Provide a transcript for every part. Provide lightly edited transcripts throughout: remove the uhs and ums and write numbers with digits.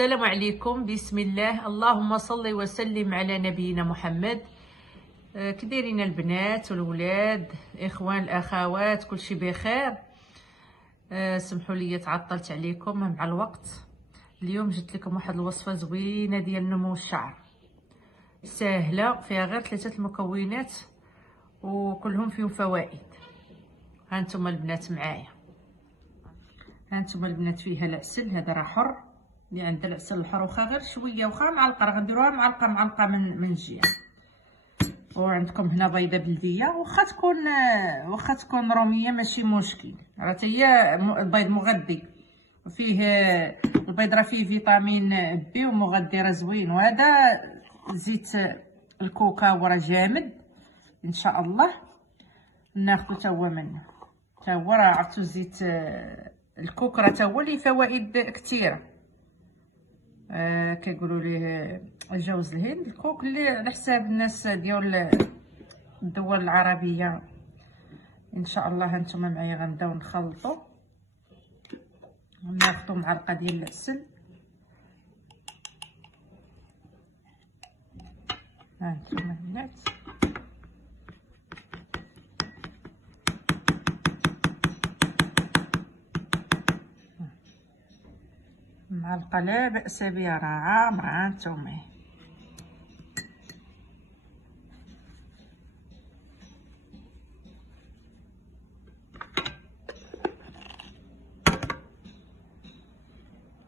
السلام عليكم. بسم الله، اللهم صل وسلم على نبينا محمد. كي دايرين البنات والولاد، اخوان الاخوات، كلشي بخير. سمحوا لي تعطلت عليكم مع الوقت. اليوم جبت لكم واحد الوصفه زوينه ديال نمو الشعر، سهله، فيها غير 3 المكونات وكلهم فيهم فوائد. هانتوما البنات معايا، هانتوما البنات فيها العسل، هذا راه حر، اللي عنده العسل الحر واخا غير شويه، واخا معلقه، راه غنديروها معلقه من الجهه. وعندكم هنا بيضه بلديه، واخا تكون روميه ماشي مشكل، راه هي البيض مغذي، وفيه البيض راه فيه فيتامين بي ومغذي راه زوين. وهذا زيت الكوكاو راه جامد ان شاء الله، ناخذ تا هو منه، تا هو راه عرفتو زيت الكوك راه تا هو ليه فوائد كثيره. كيقولوا ليه جوز الهند، الكوك اللي على حساب الناس ديال الدول العربيه. ان شاء الله هانتوما معايا غنبداو نخلطوا، ناخذوا معلقه ديال العسل، هانتوما البنات، معلقه لا باس بها، راه عامره هانتوما.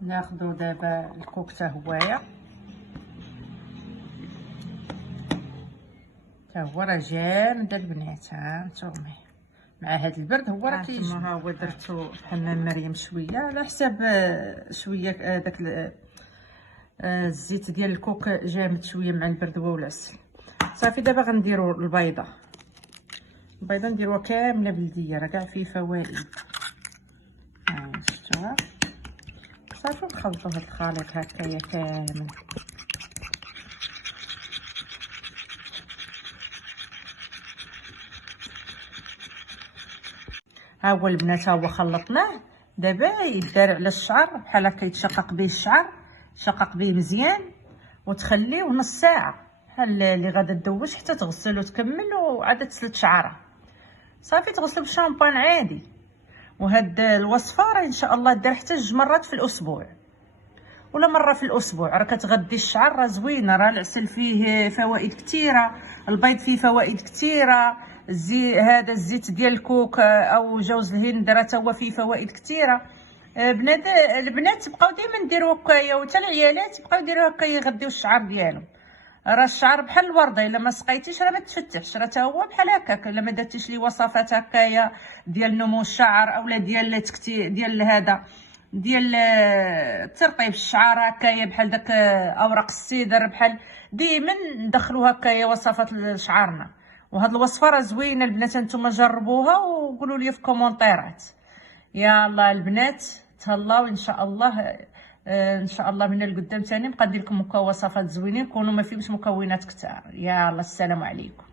ناخذوا دابا الكوك تا هوايا، تا هو راه جامد البنات، هانتوما مع هاد البرد هو راه كيجي. ها هو درتو حمام مريم شويه على حساب شويه داك الزيت ديال الكوك جامد شويه مع البرد هو والعسل. صافي دابا غنديرو البيضه نديروها كامله بلديه، راه كاع فيه فوائد. شفتوها؟ صافي نخلطوا هاد الخليط هكايا كامل. ها هو البنات، ها هو خلطناه، دابا يدار على الشعر بحال هكا، يتشقق به الشعر، شقق به مزيان وتخليه نص ساعه بحال اللي غادا تدوش حتى تغسل وتكمل وعاد تسلت شعرها. صافي تغسل بالشامبان عادي. وهاد الوصفه راه ان شاء الله دار حتى 2 مرات في الاسبوع ولا مره في الاسبوع، راه كتغذي الشعر، راه زوينه، راه العسل فيه فوائد كثيره، البيض فيه فوائد كثيره، هذا الزيت ديال الكوك او جوز الهند راه تا هو فيه فوائد كثيره. البنات تبقاو ديما نديروا هكايا، وحتى العيالات تبقاو يديروا هكا يغذيو الشعر ديالهم. راه الشعر بحال الورده، الا ما سقيتيش راه ما تفتحش، راه تا هو بحال هكاك، الا ما درتيش ليه وصفات هكايا ديال نمو الشعر اولا ديال ديال هذا ديال ترطيب الشعر هكايا، بحال داك اوراق السيدر، بحال ديما ندخلوا هكايا وصفات لشعرنا. وهاد الوصفه راه زوينه البنات، نتوما جربوها وقولوا لي في كومونتيرات. يلا البنات تهلاو ان شاء الله. ان شاء الله من القدام ثاني نبقى ندير لكم وصفات زوينين يكونوا ما فيهمش مكونات كثار. يلا السلام عليكم.